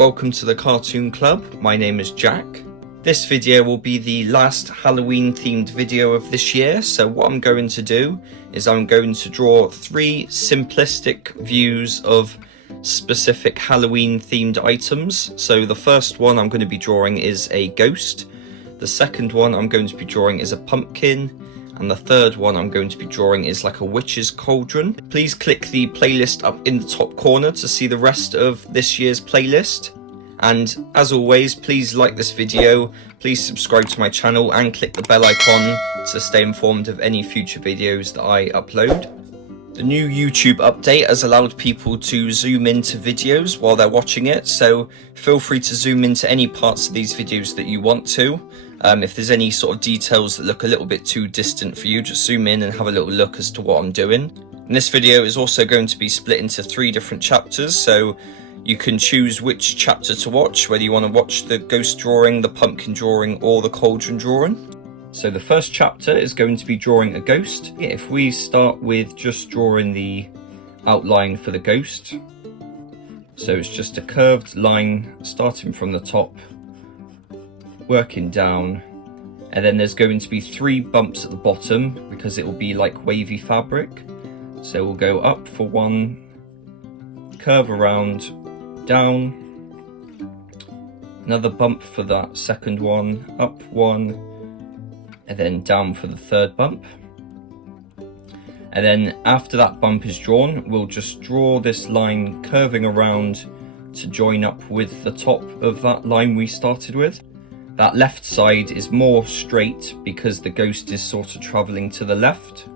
welcome to the Cartoon Club. My name is Jack. This video will be the last Halloween themed video of this year, so what I'm going to do is I'm going to draw 3 simplistic views of specific Halloween themed items. So the first one I'm going to be drawing is a ghost, the second one I'm going to be drawing is a pumpkin, and the third one I'm going to be drawing is like a witch's cauldron. Please click the playlist up in the top corner to see the rest of this year's playlist. And as always, please like this video, please subscribe to my channel and click the bell icon to stay informed of any future videos that I upload. The new YouTube update has allowed people to zoom into videos while they're watching it, so feel free to zoom into any parts of these videos that you want to. If there's any sort of details that look a little bit too distant for you, just zoom in and have a little look as to what I'm doing. And this video is also going to be split into 3 different chapters, so you can choose which chapter to watch, whether you want to watch the ghost drawing, the pumpkin drawing, or the cauldron drawing. So the first chapter is going to be drawing a ghost. If we start with just drawing the outline for the ghost, so it's just a curved line starting from the top, working down, and then there's going to be 3 bumps at the bottom because it will be like wavy fabric. So we'll go up for 1, curve around, down, another bump for that second one, up 1, and then down for the third bump. And then after that bump is drawn, we'll just draw this line curving around to join up with the top of that line we started with. That left side is more straight because the ghost is sort of traveling to the left.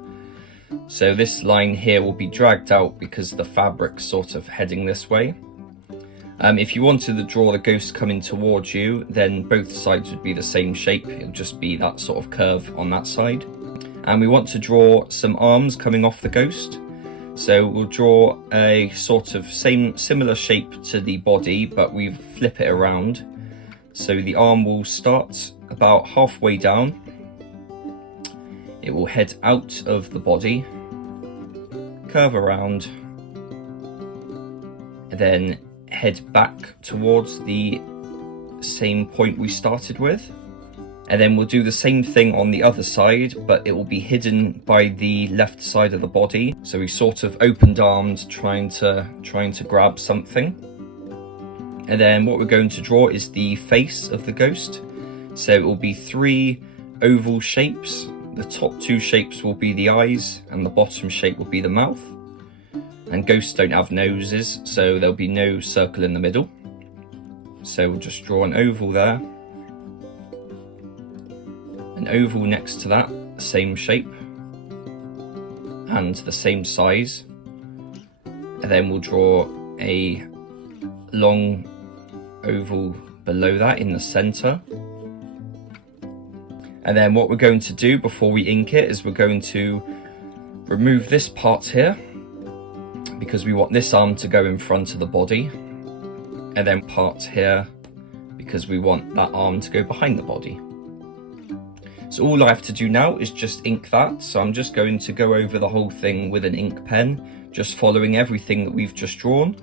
So this line here will be dragged out because the fabric's sort of heading this way. If you wanted to draw the ghost coming towards you, then both sides would be the same shape. It'll just be that sort of curve on that side. And we want to draw some arms coming off the ghost. So we'll draw a sort of similar shape to the body, but we flip it around. So the arm will start about halfway down. It will head out of the body, curve around, and then head back towards the same point we started with. And then we'll do the same thing on the other side, but it will be hidden by the left side of the body. So we sort of opened arms trying to grab something. And then what we're going to draw is the face of the ghost. So it will be 3 oval shapes. The top 2 shapes will be the eyes and the bottom shape will be the mouth. And ghosts don't have noses, so there'll be no circle in the middle. So we'll just draw an oval there. An oval next to that, same shape and the same size. And then we'll draw a long oval below that in the center. And then what we're going to do before we ink it is we're going to remove this part here because we want this arm to go in front of the body, and then part here because we want that arm to go behind the body. So all I have to do now is just ink that. So I'm just going to go over the whole thing with an ink pen, just following everything that we've just drawn.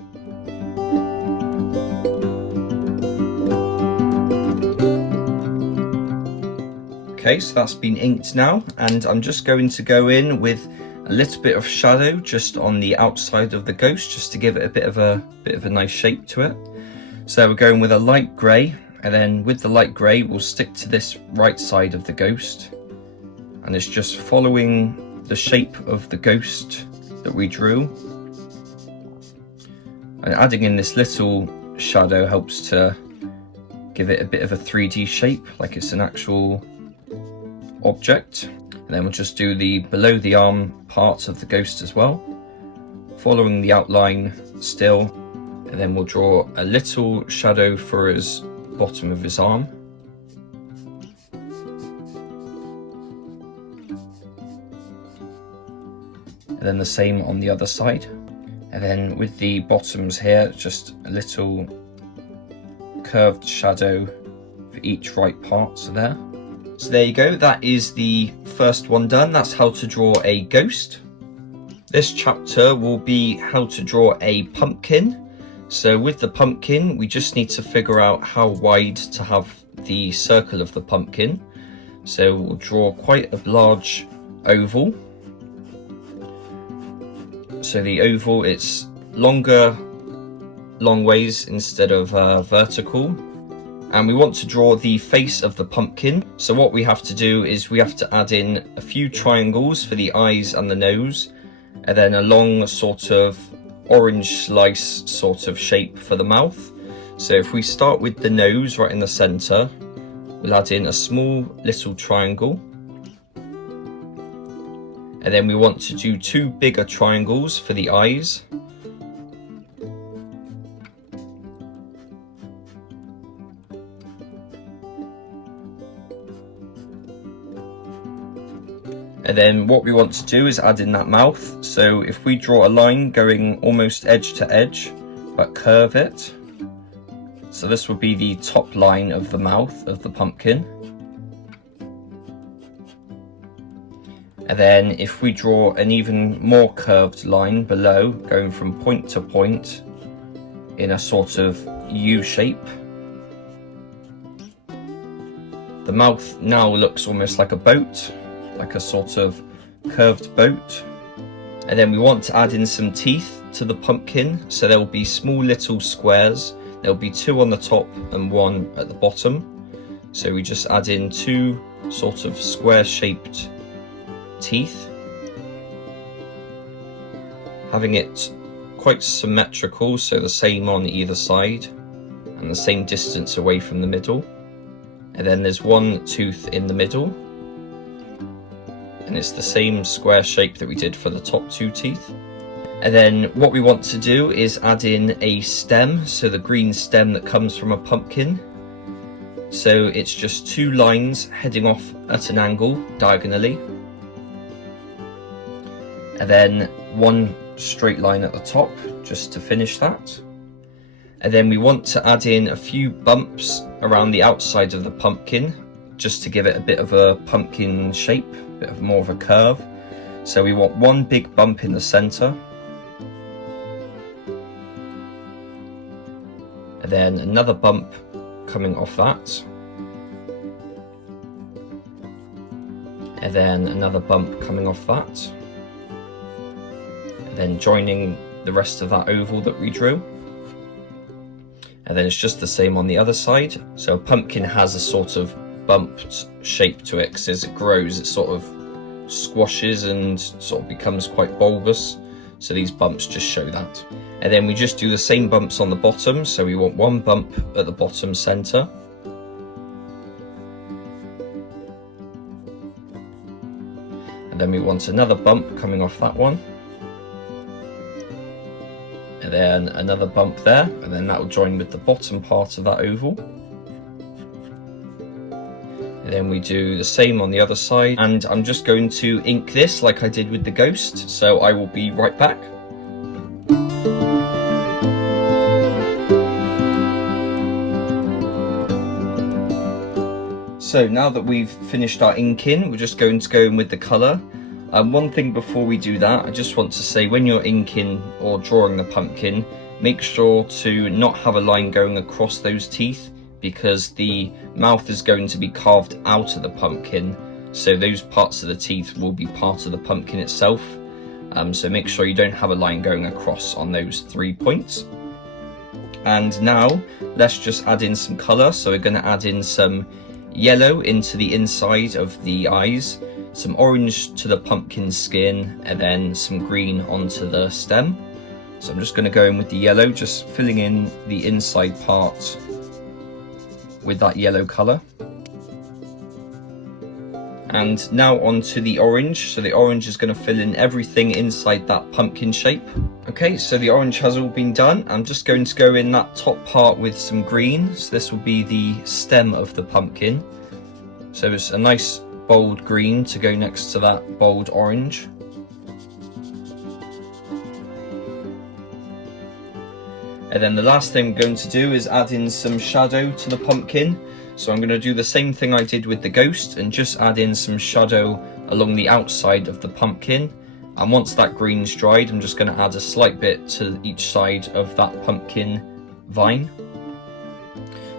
Okay, so that's been inked now, and I'm just going to go in with a little bit of shadow just on the outside of the ghost, just to give it a bit of a nice shape to it. So we're going with a light grey, and then with the light grey we'll stick to this right side of the ghost, and it's just following the shape of the ghost that we drew. And adding in this little shadow helps to give it a bit of a 3D shape, like it's an actual object. And then we'll just do the below the arm parts of the ghost as well, following the outline still, and then we'll draw a little shadow for his bottom of his arm. And then the same on the other side. And then with the bottoms here, just a little curved shadow for each right part, so there. So there you go, that is the first one done. That's how to draw a ghost. This chapter will be how to draw a pumpkin. So with the pumpkin, we just need to figure out how wide to have the circle of the pumpkin. So we'll draw quite a large oval. So the oval, it's longer long ways instead of vertical. And we want to draw the face of the pumpkin. So what we have to do is we have to add in a few triangles for the eyes and the nose, and then a long sort of orange slice sort of shape for the mouth. So if we start with the nose right in the center, we'll add in a small little triangle. And then we want to do two bigger triangles for the eyes. And then what we want to do is add in that mouth. So if we draw a line going almost edge to edge, but curve it. So this will be the top line of the mouth of the pumpkin. And then if we draw an even more curved line below, going from point to point in a sort of U shape. The mouth now looks almost like a boat, like a sort of curved boat. And then we want to add in some teeth to the pumpkin, so there will be small little squares. There'll be two on the top and one at the bottom. So we just add in two sort of square shaped teeth, having it quite symmetrical, so the same on either side and the same distance away from the middle. And then there's one tooth in the middle, and it's the same square shape that we did for the top two teeth. And then what we want to do is add in a stem, so the green stem that comes from a pumpkin. So it's just two lines heading off at an angle diagonally, and then one straight line at the top just to finish that. And then we want to add in a few bumps around the outside of the pumpkin just to give it a bit of a pumpkin shape, a bit of more of a curve. So we want one big bump in the center, and then another bump coming off that, and then another bump coming off that, and then joining the rest of that oval that we drew. And then it's just the same on the other side. So a pumpkin has a sort of bumped shape to it, because as it grows it sort of squashes and sort of becomes quite bulbous. So these bumps just show that. And then we just do the same bumps on the bottom. So we want one bump at the bottom center. And then we want another bump coming off that one. And then another bump there, and then that will join with the bottom part of that oval. And then we do the same on the other side, and I'm just going to ink this like I did with the ghost, so I will be right back. So now that we've finished our inking, we're just going to go in with the colour. One thing before we do that, I just want to say, when you're inking or drawing the pumpkin, make sure to not have a line going across those teeth, because the mouth is going to be carved out of the pumpkin, so those parts of the teeth will be part of the pumpkin itself. So make sure you don't have a line going across on those 3 points. And now let's just add in some colour. So we're going to add in some yellow into the inside of the eyes, some orange to the pumpkin skin, and then some green onto the stem. So I'm just going to go in with the yellow, just filling in the inside part with that yellow colour. And now onto the orange. So the orange is going to fill in everything inside that pumpkin shape. Okay, so the orange has all been done. I'm just going to go in that top part with some green. So this will be the stem of the pumpkin. So it's a nice bold green to go next to that bold orange. And then the last thing we're going to do is add in some shadow to the pumpkin. So I'm going to do the same thing I did with the ghost and just add in some shadow along the outside of the pumpkin. And once that green's dried, I'm just going to add a slight bit to each side of that pumpkin vine.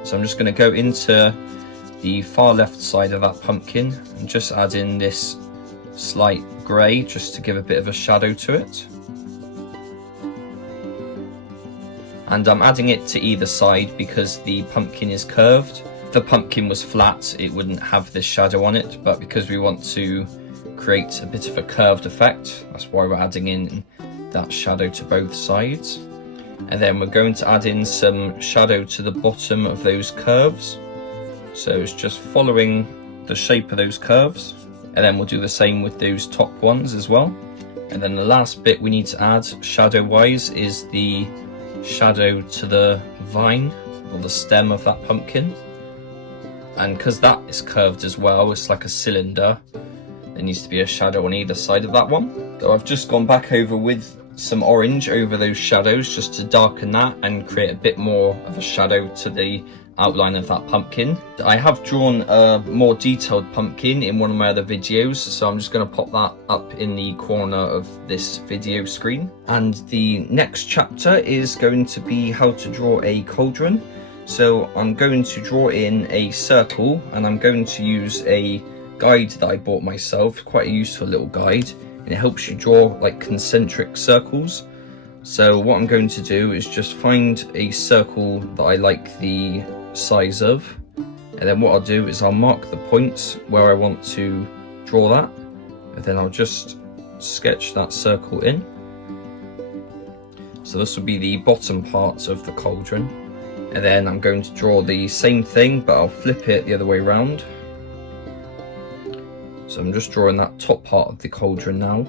So I'm just going to go into the far left side of that pumpkin and just add in this slight grey just to give a bit of a shadow to it. And I'm adding it to either side because the pumpkin is curved. If the pumpkin was flat, it wouldn't have this shadow on it, but because we want to create a bit of a curved effect, that's why we're adding in that shadow to both sides. And then we're going to add in some shadow to the bottom of those curves. So it's just following the shape of those curves. And then we'll do the same with those top ones as well. And then the last bit we need to add shadow wise is the shadow to the vine or the stem of that pumpkin. And because that is curved as well, it's like a cylinder, there needs to be a shadow on either side of that one. So I've just gone back over with some orange over those shadows just to darken that and create a bit more of a shadow to the outline of that pumpkin. I have drawn a more detailed pumpkin in one of my other videos, so I'm just going to pop that up in the corner of this video screen. And the next chapter is going to be how to draw a cauldron. So I'm going to draw in a circle, and I'm going to use a guide that I bought myself, quite a useful little guide, and it helps you draw like concentric circles. So what I'm going to do is just find a circle that I like the size of, and then what I'll do is I'll mark the points where I want to draw that, and then I'll just sketch that circle in. So this will be the bottom part of the cauldron, and then I'm going to draw the same thing, but I'll flip it the other way around. So I'm just drawing that top part of the cauldron now.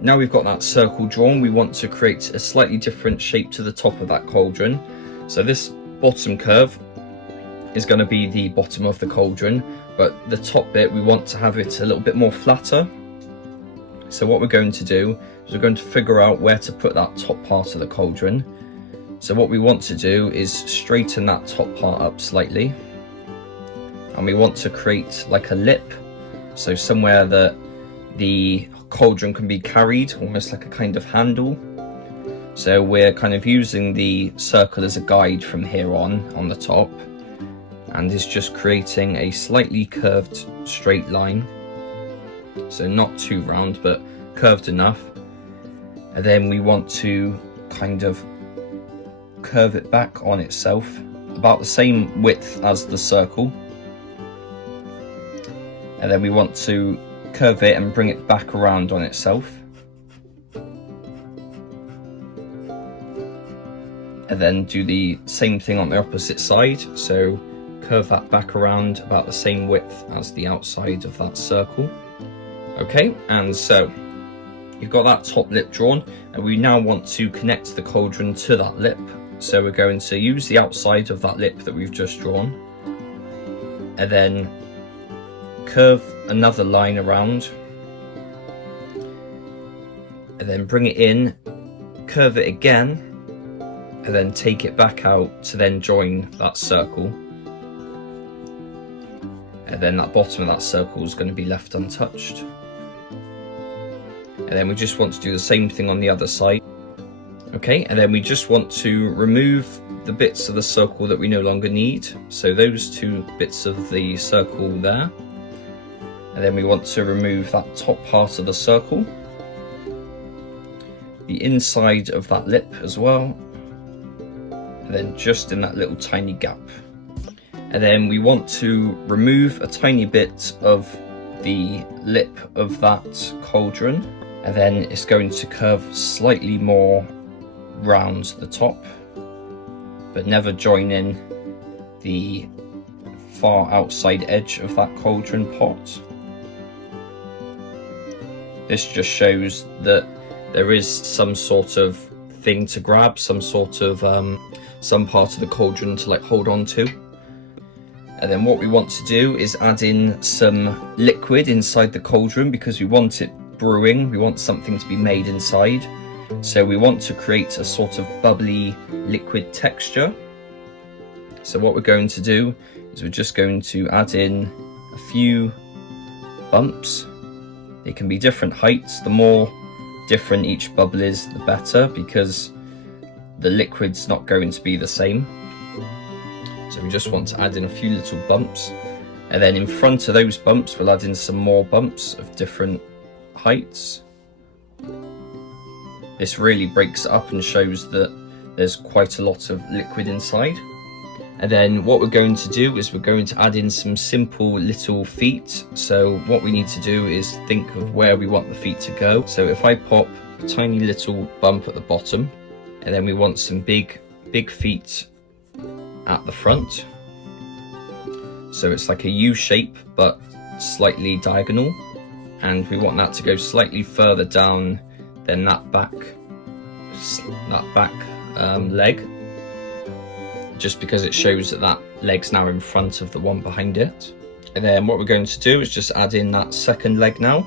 Now we've got that circle drawn, we want to create a slightly different shape to the top of that cauldron. So this bottom curve is going to be the bottom of the cauldron, but the top bit we want to have it a little bit more flatter. So what we're going to do is we're going to figure out where to put that top part of the cauldron. So what we want to do is straighten that top part up slightly, and we want to create like a lip, so somewhere that the cauldron can be carried, almost like a kind of handle. So we're kind of using the circle as a guide from here on the top, and is just creating a slightly curved straight line, so not too round but curved enough. And then we want to kind of curve it back on itself about the same width as the circle, and then we want to curve it and bring it back around on itself, and then do the same thing on the opposite side. So curve that back around about the same width as the outside of that circle. Okay, and so you've got that top lip drawn, and we now want to connect the cauldron to that lip. So we're going to use the outside of that lip that we've just drawn, and then curve another line around, and then bring it in, curve it again, and then take it back out to then join that circle. And then that bottom of that circle is going to be left untouched. And then we just want to do the same thing on the other side. Okay, and then we just want to remove the bits of the circle that we no longer need. So those two bits of the circle there. And then we want to remove that top part of the circle, the inside of that lip as well, and then just in that little tiny gap. And then we want to remove a tiny bit of the lip of that cauldron, and then it's going to curve slightly more round the top, but never join in the far outside edge of that cauldron pot. This just shows that there is some sort of thing to grab, some sort of some part of the cauldron to like hold on to. And then what we want to do is add in some liquid inside the cauldron, because we want it brewing, we want something to be made inside. So we want to create a sort of bubbly liquid texture. So what we're going to do is we're just going to add in a few bumps. It can be different heights. The more different each bubble is, the better, because the liquid's not going to be the same. So we just want to add in a few little bumps, and then in front of those bumps we'll add in some more bumps of different heights. This really breaks it up and shows that there's quite a lot of liquid inside. And then what we're going to do is we're going to add in some simple little feet. So what we need to do is think of where we want the feet to go. So if I pop a tiny little bump at the bottom, and then we want some big feet at the front. So it's like a U shape but slightly diagonal, and we want that to go slightly further down than that back leg, just because it shows that that leg's now in front of the one behind it. And then what we're going to do is just add in that second leg now.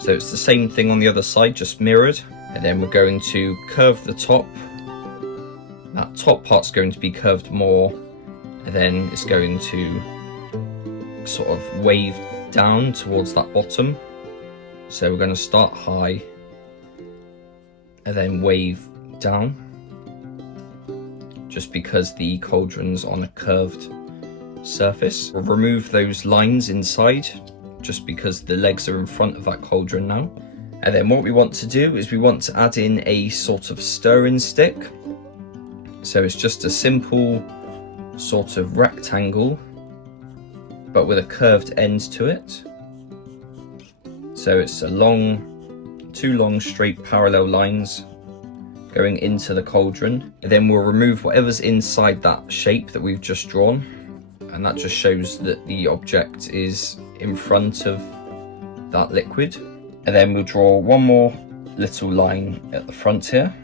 So it's the same thing on the other side, just mirrored. And then we're going to curve the top. That top part's going to be curved more, and then it's going to sort of wave down towards that bottom. So we're going to start high and then wave down, just because the cauldron's on a curved surface. We'll remove those lines inside, just because the legs are in front of that cauldron now. And then what we want to do is we want to add in a sort of stirring stick. So it's just a simple sort of rectangle, but with a curved end to it. So it's two long straight parallel lines going into the cauldron. And then we'll remove whatever's inside that shape that we've just drawn, and that just shows that the object is in front of that liquid. And then we'll draw one more little line at the front here,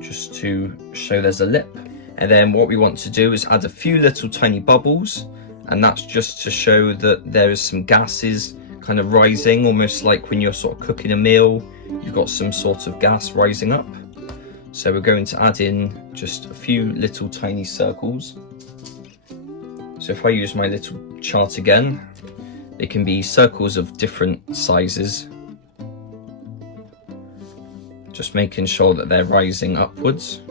just to show there's a lip. And then what we want to do is add a few little tiny bubbles, and that's just to show that there is some gases kind of rising, almost like when you're sort of cooking a meal, you've got some sort of gas rising up. So we're going to add in just a few little tiny circles. So if I use my little chart again, they can be circles of different sizes, just making sure that they're rising upwards.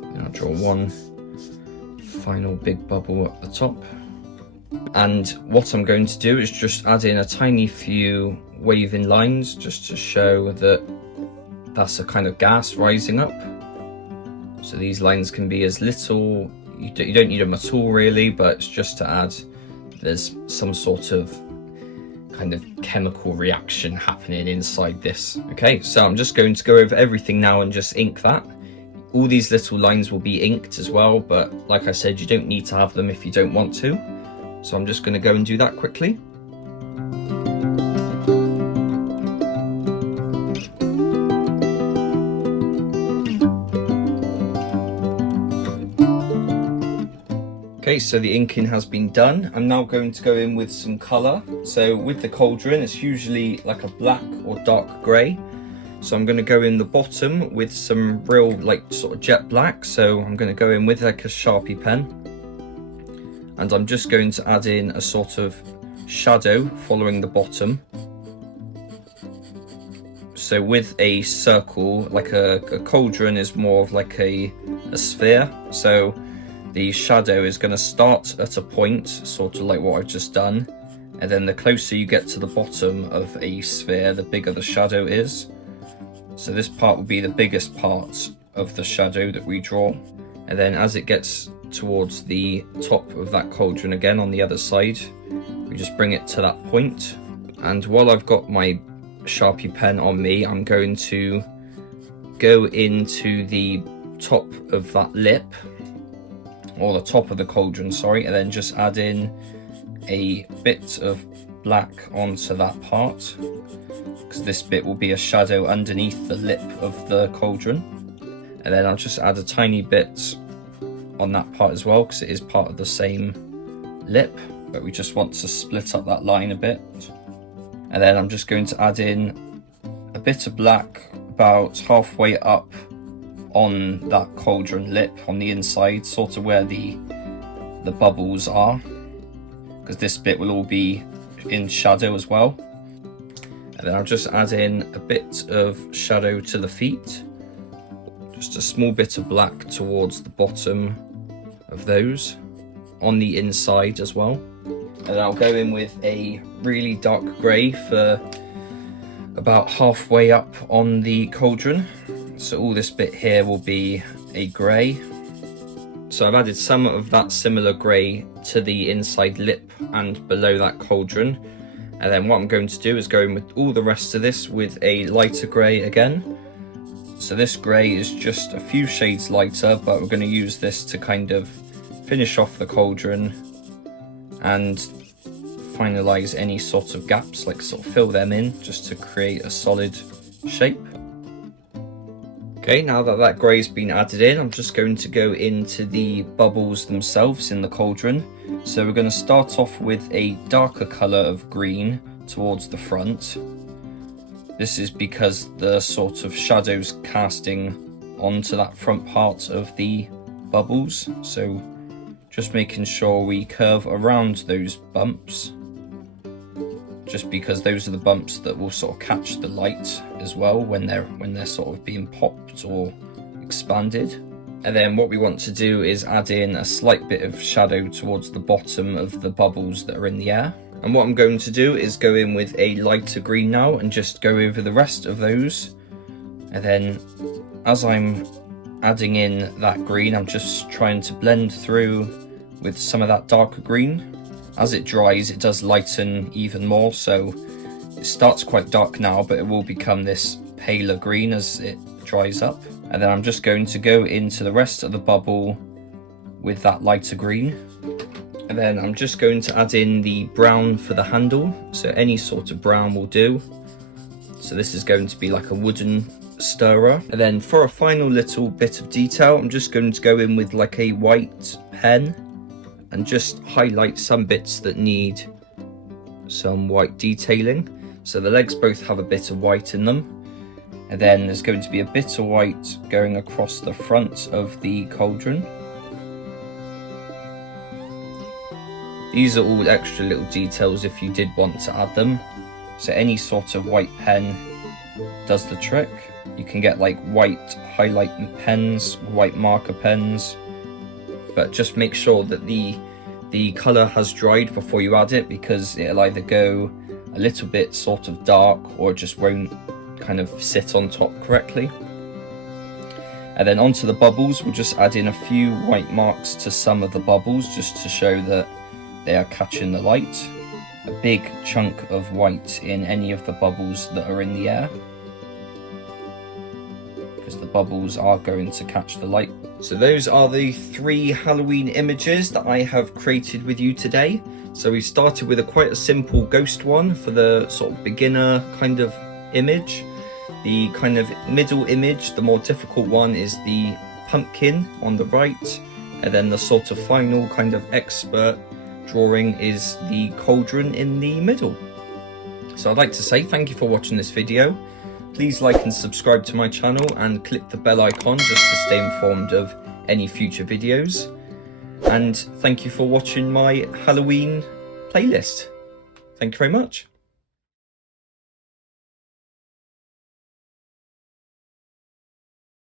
And I'll draw one final big bubble at the top. And what I'm going to do is just add in a tiny few waving lines, just to show that that's a kind of gas rising up. So these lines can be as little, you don't need them at all really, but it's just to add there's some sort of kind of chemical reaction happening inside this. Okay, so I'm just going to go over everything now and just ink that. All these little lines will be inked as well, but like I said, you don't need to have them if you don't want to. So I'm just going to go and do that quickly. Okay, so the inking has been done. I'm now going to go in with some colour. So with the cauldron, it's usually like a black or dark grey. So I'm going to go in the bottom with some real like sort of jet black. So I'm going to go in with like a Sharpie pen. And I'm just going to add in a sort of shadow following the bottom. So with a circle, like a cauldron is more of like a sphere. So the shadow is going to start at a point, sort of like what I've just done, and then the closer you get to the bottom of a sphere, the bigger the shadow is. So this part will be the biggest part of the shadow that we draw, and then as it gets towards the top of that cauldron again on the other side, we just bring it to that point. And while I've got my Sharpie pen on me, I'm going to go into the top of that lip, or the top of the cauldron, sorry, and then just add in a bit of black onto that part, because this bit will be a shadow underneath the lip of the cauldron. And then I'll just add a tiny bit on that part as well, because it is part of the same lip, but we just want to split up that line a bit. And then I'm just going to add in a bit of black about halfway up on that cauldron lip on the inside, sort of where the bubbles are, because this bit will all be in shadow as well. And then I'll just add in a bit of shadow to the feet, just a small bit of black towards the bottom of those, on the inside as well. And then I'll go in with a really dark grey for about halfway up on the cauldron. So all this bit here will be a grey. So I've added some of that similar grey to the inside lip and below that cauldron. And then what I'm going to do is go in with all the rest of this with a lighter grey again. So this grey is just a few shades lighter, but we're going to use this to kind of finish off the cauldron and finalise any sort of gaps, like sort of fill them in just to create a solid shape. Okay, now that that grey's been added in, I'm just going to go into the bubbles themselves in the cauldron. So we're going to start off with a darker colour of green towards the front. This is because the sort of shadows casting onto that front part of the bubbles. So just making sure we curve around those bumps, just because those are the bumps that will sort of catch the light as well when they're sort of being popped or expanded. And then what we want to do is add in a slight bit of shadow towards the bottom of the bubbles that are in the air. And what I'm going to do is go in with a lighter green now and just go over the rest of those. And then as I'm adding in that green, I'm just trying to blend through with some of that darker green. As it dries, it does lighten even more, so it starts quite dark now, but it will become this paler green as it dries up. And then I'm just going to go into the rest of the bubble with that lighter green. And then I'm just going to add in the brown for the handle, so any sort of brown will do. So this is going to be like a wooden stirrer. And then for a final little bit of detail, I'm just going to go in with like a white pen and just highlight some bits that need some white detailing. So the legs both have a bit of white in them. And then there's going to be a bit of white going across the front of the cauldron. These are all extra little details if you did want to add them. So any sort of white pen does the trick. You can get like white highlight pens, white marker pens, but just make sure that the colour has dried before you add it, because it'll either go a little bit sort of dark or it just won't kind of sit on top correctly. And then onto the bubbles, we'll just add in a few white marks to some of the bubbles just to show that they are catching the light. A big chunk of white in any of the bubbles that are in the air, because the bubbles are going to catch the light. So those are the 3 Halloween images that I have created with you today. So we started with quite a simple ghost one for the sort of beginner kind of image. The kind of middle image, the more difficult one, is the pumpkin on the right, and then the sort of final kind of expert drawing is the cauldron in the middle. So I'd like to say thank you for watching this video. Please like and subscribe to my channel and click the bell icon just to stay informed of any future videos. And thank you for watching my Halloween playlist. Thank you very much.